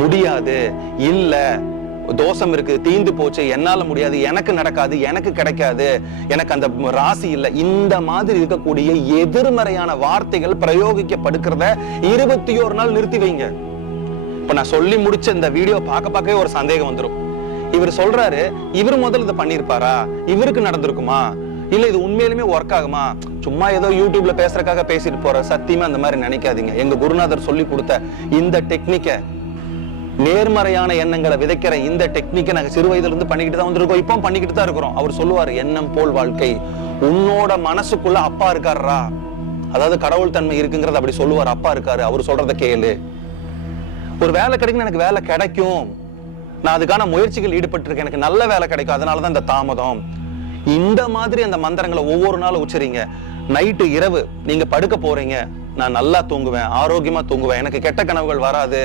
முடியாது. இல்லை தோஷம் இருக்கு தீந்து போச்சு என்னால் முடியாது எனக்கு நடக்காது எனக்கு கிடைக்காது எனக்கு அந்த ராசி இல்லை. இந்த மாதிரி இருக்கக்கூடிய எதிர்மறையான வார்த்தைகள் பிரயோகிக்கப்படுக்கிறத இருபத்தி ஒரு நாள் நிறுத்தி வைங்க. இப்போ நான் சொல்லி முடிச்ச இந்த வீடியோ பார்க்க பார்க்கவே ஒரு சந்தேகம் வந்துடும் இவர் சொல்றாரு இவர் முதல்ல இதை பண்ணியிருப்பாரா இவருக்கு நடந்திருக்குமா? இல்ல இது உண்மையிலுமே ஒர்க் ஆகுமா? சும்மா ஏதோ யூடியூப்ல பேசுறதுக்காக பேசிட்டு போற சத்தியமா அந்த மாதிரி நினைக்காதீங்க. எங்க குருநாதர் சொல்லி கொடுத்த இந்த டெக்னிக்கை நேர்மறையான எண்ணங்களை விதைக்கிற இந்த டெக்னிக்கை நாங்கள் சிறு வயதுல இருந்து பண்ணிக்கிட்டு தான் வந்திருக்கோம். இப்போ பண்ணிக்கிட்டு தான் இருக்கிறோம். அவர் சொல்லுவார் எண்ணம் போல் வாழ்க்கை. உன்னோட மனசுக்குள்ள அப்பா இருக்காரா அதாவது கடவுள் தன்மை இருக்குங்கிறத அப்படி சொல்லுவார் அப்பா இருக்காரு. அவர் சொல்றத கேளு. ஒரு வேலை கிடைக்கும் எனக்கு வேலை கிடைக்கும். நான் அதுக்கான முயற்சிகள் ஈடுபட்டிருக்கேன். எனக்கு நல்ல வேலை கிடைக்கும். அதனால தான் இந்த தாமதம் இந்த மாதிரி அந்த மந்திரங்களை ஒவ்வொரு நாளும் உச்சரிங்க. நைட்டு இரவு நீங்க படுக்க போறீங்க. நான் நல்லா தூங்குவேன் ஆரோக்கியமா தூங்குவேன். எனக்கு கெட்ட கனவுகள் வராது.